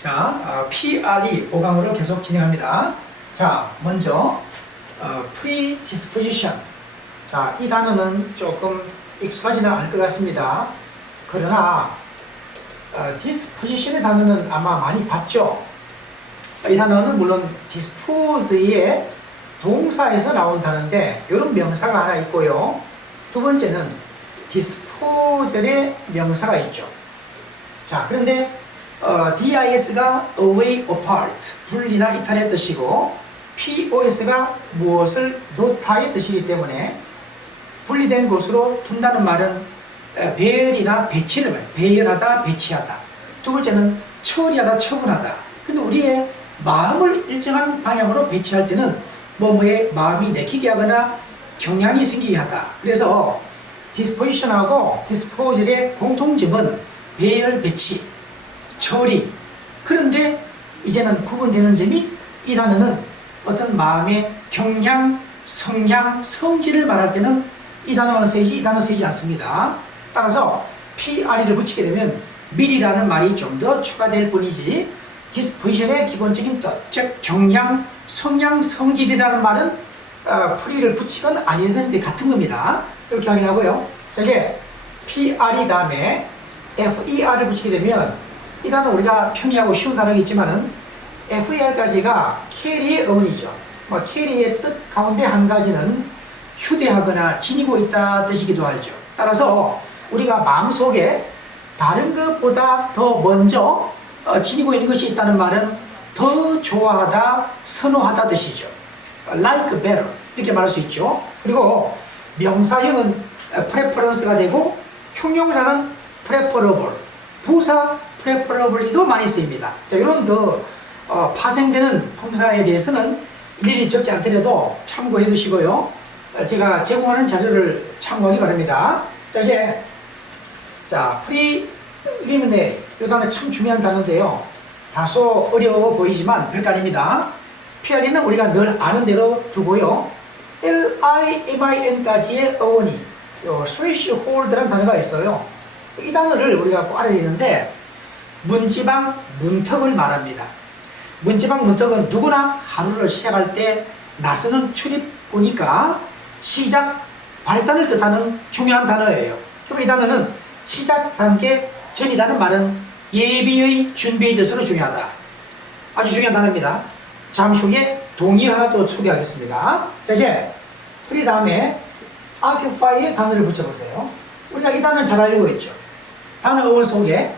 자, PRE 5강으로 계속 진행합니다. 자, 먼저 predisposition. 자, 이 단어는 조금 익숙하지는 않을 것 같습니다. 그러나 disposition의 단어는 아마 많이 봤죠. 이 단어는 물론 dispose의 동사에서 나온 단어인데 이런 명사가 하나 있고요. 두 번째는 disposal의 명사가 있죠. 자, 그런데 DIS가 away, apart, 분리나 이탈의 뜻이고 POS가 무엇을 놓다의 뜻이기 때문에 분리된 곳으로 둔다는 말은 배열이나 배치를 말해요. 배열하다, 배치하다. 두 번째는 처리하다, 처분하다. 근데 우리의 마음을 일정한 방향으로 배치할 때는 뭐뭐에 마음이 내키게 하거나 경향이 생기게 하다. 그래서 disposition하고 disposal의 공통점은 배열, 배치, 처리. 그런데 이제는 구분되는 점이 이 단어는 어떤 마음의 경향, 성향, 성질을 말할 때는 이 단어가 쓰이지 이 단어 쓰이지 않습니다. 따라서 PRE를 붙이게 되면 미리라는 말이 좀 더 추가될 뿐이지 disposition의 기본적인 뜻, 즉 경향, 성향, 성질이라는 말은 프리를 붙이건 아니든 같은 겁니다. 이렇게 확인하고요. 자, 이제 PRE 다음에 FER을 붙이게 되면 이 단어 우리가 편의하고 쉬운 단어겠지만은 FER까지가 캐리의 어원이죠. 캐리의 뜻 가운데 한 가지는 휴대하거나 지니고 있다 뜻이기도 하죠. 따라서 우리가 마음속에 다른 것보다 더 먼저 지니고 있는 것이 있다는 말은 더 좋아하다, 선호하다 뜻이죠. like better 이렇게 말할 수 있죠. 그리고 명사형은 preference가 되고 형용사는 preferable, 부사 preferably도 많이 쓰입니다. 자, 이런 파생되는 품사에 대해서는 일일이 적지 않더라도 참고해 두시고요. 제가 제공하는 자료를 참고하기 바랍니다. 자, 이제 프리리미네이 이 단어 참 중요한 단어인데요. 다소 어려워 보이지만 별거 아닙니다. PRE는 우리가 늘 아는 대로 두고요. LIMIN까지의 어원이 threshold라는 단어가 있어요. 이 단어를 우리가 꼭 알아야 되는데 문지방, 문턱을 말합니다. 문지방, 문턱은 누구나 하루를 시작할 때 나서는 출입부니까 시작, 발단을 뜻하는 중요한 단어예요. 그럼 이 단어는 시작 단계 전이라는 말은 예비의, 준비의 뜻으로 중요하다. 아주 중요한 단어입니다. 잠시 후에 동의 하나 또 소개하겠습니다. 자, 이제 프리 다음에 occupy의 단어를 붙여보세요. 우리가 이 단어는 잘 알고 있죠. 단어 어원 속에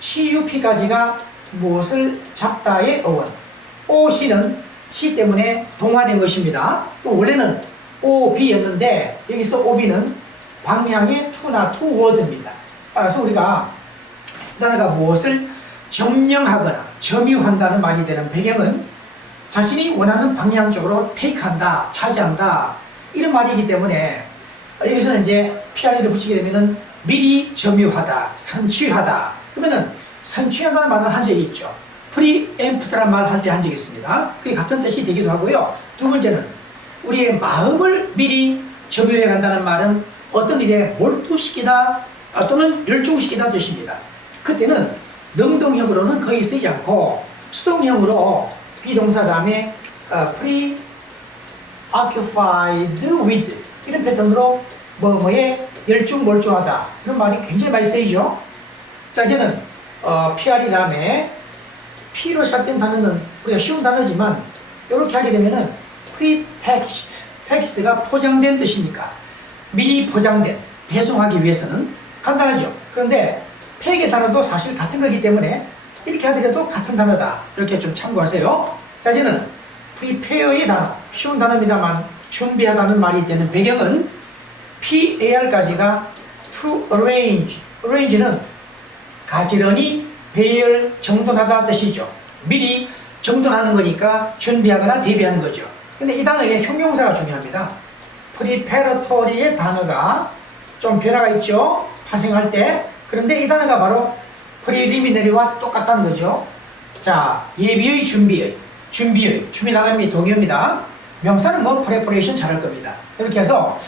CUP까지가 무엇을 잡다의 어원. OC는 C 때문에 동화된 것입니다. 또 원래는 OB였는데 여기서 OB는 방향의 to나 toward입니다. 따라서 우리가 이 단어가 무엇을 점령하거나 점유한다는 말이 되는 배경은 자신이 원하는 방향 쪽으로 테이크한다, 차지한다 이런 말이기 때문에 여기서는 이제 PRE를 붙이게 되면은 미리 점유하다, 선취하다. 그러면은 선취한다는 말은 한 적이 있죠. preempt라는 말 할 때 한 적이 있습니다. 그게 같은 뜻이 되기도 하고요. 두 번째는 우리의 마음을 미리 점유해 간다는 말은 어떤 일에 몰두시키다 또는 열중시키다 뜻입니다. 그때는 능동형으로는 거의 쓰지 않고 수동형으로 비동사 다음에 preoccupied with 이런 패턴으로 뭐뭐에 열중몰두하다 이런 말이 굉장히 많이 쓰이죠. 자, 이제는 PRE 다음에 P로 시작된 단어는 우리가 쉬운 단어지만 이렇게 하게 되면은 prepackaged, packaged가 포장된 뜻이니까 미리 포장된, 배송하기 위해서는 간단하죠. 그런데 팩의 단어도 사실 같은 거기 때문에 이렇게 하더라도 같은 단어다. 이렇게 좀 참고하세요. 자, 이제는 prepare의 단어, 쉬운 단어입니다만 준비하다는 말이 되는 배경은 PAR까지가 to arrange, arrange는 가지런히 배열, 정돈하다 뜻이죠. 미리 정돈하는 거니까 준비하거나 대비하는 거죠. 근데 이 단어의 형용사가 중요합니다. preparatory의 단어가 좀 변화가 있죠. 파생할 때. 그런데 이 단어가 바로 preliminary와 똑같다는 거죠. 자, 예비의, 준비의, 준비 단어입니다. 동의어입니다. 명사는 preparation 잘할 겁니다. 이렇게 해서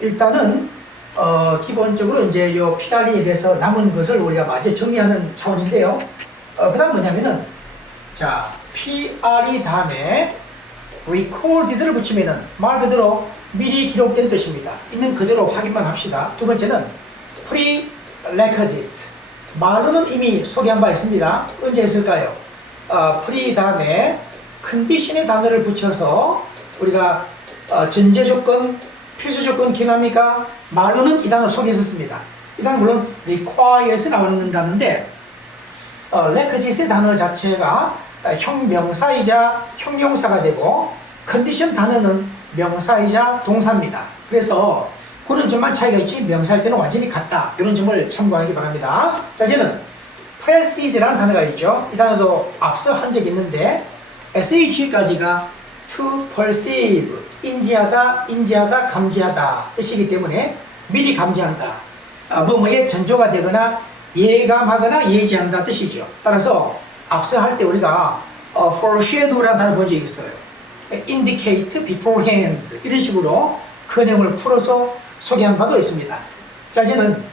일단은 기본적으로 이제 요 PRE에 대해서 남은 것을 우리가 마저 정리하는 차원인데요. 그 다음 뭐냐면은 자, PRE 다음에 recorded를 붙이면은 말 그대로 미리 기록된 뜻입니다. 있는 그대로 확인만 합시다. 두 번째는 prerequisite. 말로는 이미 소개한 바 있습니다. 언제 했을까요? pre 다음에 컨디션의 단어를 붙여서 우리가 전제 조건, 필수 조건 기능합니까? 말로는 이 단어 소개했었습니다. 이 단어 물론 require에서 나오는 단어인데 requisite의 단어 자체가 형명사이자 형용사가 되고 컨디션 단어는 명사이자 동사입니다. 그래서 그런 점만 차이가 있지 명사할 때는 완전히 같다. 이런 점을 참고하기 바랍니다. 자, 이제는 precede라는 단어가 있죠. 이 단어도 앞서 한 적이 있는데 sh까지가 to perceive, 인지하다, 감지하다 뜻이기 때문에 미리 감지한다. 뭐뭐에 전조가 되거나 예감하거나 예지한다 뜻이죠. 따라서 앞서 할 때 우리가 foreshadow라는 단어 본 적이 있어요. indicate beforehand 이런 식으로 그 내용을 풀어서 소개한 바도 있습니다. 자, 이제는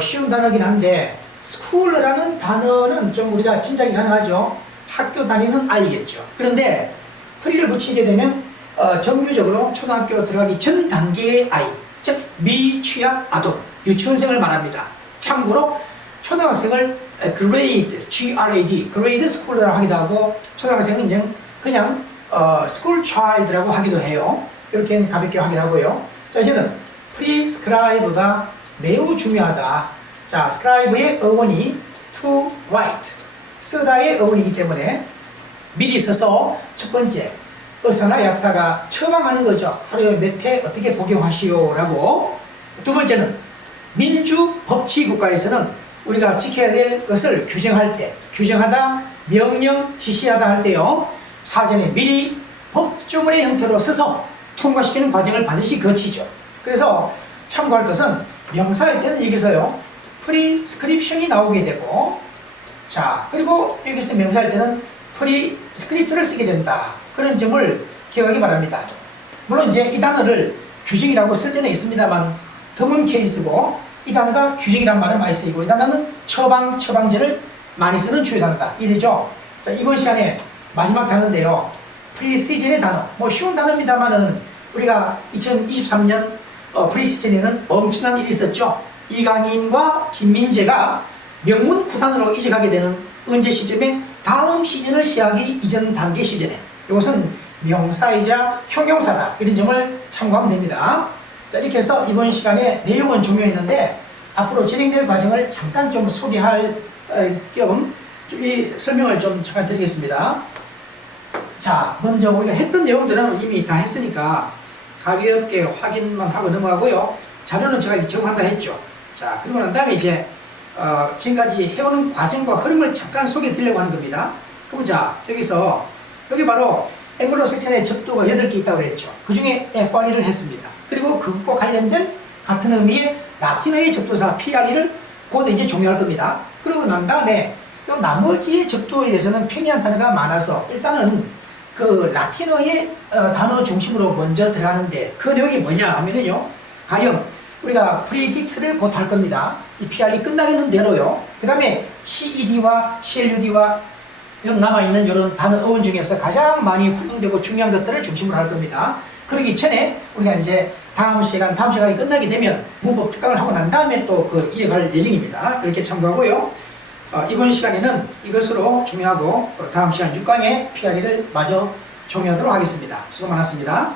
쉬운 단어긴 한데 school라는 단어는 좀 우리가 짐작이 가능하죠. 학교 다니는 아이겠죠. 그런데 pre를 붙이게 되면 정규적으로 초등학교 들어가기 전 단계의 아이, 즉 미취학 아동, 유치원생을 말합니다. 참고로 초등학생을 grade, grade, grade school이라고 하기도 하고 초등학생은 그냥 school child라고 하기도 해요. 이렇게 가볍게 확인하고요. 자, 이제는 prescribe가 매우 중요하다. 자, scribe의 어원이 to write, 쓰다의 어원이기 때문에 미리 써서 첫 번째 의사나 약사가 처방하는 거죠. 하루에 몇 회 어떻게 복용하시오라고. 두 번째는 민주 법치 국가에서는 우리가 지켜야 될 것을 규정할 때, 규정하다, 명령, 지시하다 할 때요, 사전에 미리 법조문의 형태로 써서 통과시키는 과정을 반드시 거치죠. 그래서 참고할 것은 명사할 때는 여기서요 프리스크립션이 나오게 되고, 자, 그리고 여기서 명사할 때는 프리스크립트를 쓰게 된다. 그런 점을 기억하기 바랍니다. 물론 이제 이 단어를 규정이라고 쓸 때는 있습니다만 드문 케이스고, 이 단어가 규정이란 말을 많이 쓰이고, 이 단어는 처방, 처방제를 많이 쓰는 주요 단어다. 이해되죠? 자, 이번 시간에 마지막 단어인데요, 프리시즌의 단어, 뭐 쉬운 단어입니다만은 우리가 2023년 프리시즌에는 엄청난 일이 있었죠. 이강인과 김민재가 명문 구단으로 이적하게 되는 언제 시점에 다음 시즌을 시작하기 이전 단계 시즌에, 이것은 명사이자 형용사다. 이런 점을 참고하면 됩니다. 자, 이렇게 해서 이번 시간에 내용은 중요했는데 앞으로 진행될 과정을 잠깐 좀 소개할 겸 이 설명을 좀 잠깐 드리겠습니다. 자, 먼저 우리가 했던 내용들은 이미 다 했으니까 가볍게 확인만 하고 넘어가고요. 자료는 제가 제공한다 했죠. 자, 그리고 난 다음에 이제 지금까지 해오는 과정과 흐름을 잠깐 소개해 드리려고 하는 겁니다. 그럼 자, 여기서 여기 바로 앵글로 섹션의 접두가 8개 있다고 그랬죠. 그 중에 FRE를 했습니다. 그리고 그것과 관련된 같은 의미의 라틴어의 접두사 PRE를 곧 이제 종료할 겁니다. 그리고 난 다음에 또 나머지의 접두에 대해서는 편의한 단어가 많아서 일단은 그 라틴어의 단어 중심으로 먼저 들어가는데, 그 내용이 뭐냐 하면은요, 가령 우리가 predict를 곧 할 겁니다. 이 PRE 끝나겠는 대로요. 그 다음에 CED와 CLUD와 남아있는 이런 단어 어원 중에서 가장 많이 활용되고 중요한 것들을 중심으로 할 겁니다. 그러기 전에 우리가 이제 다음 시간이 끝나게 되면 문법 특강을 하고 난 다음에 또 그 이어갈 예정입니다. 이렇게 참고하고요. 이번 시간에는 이것으로 종료하고 다음 시간 6강의 PRE를 마저 종료하도록 하겠습니다. 수고 많았습니다.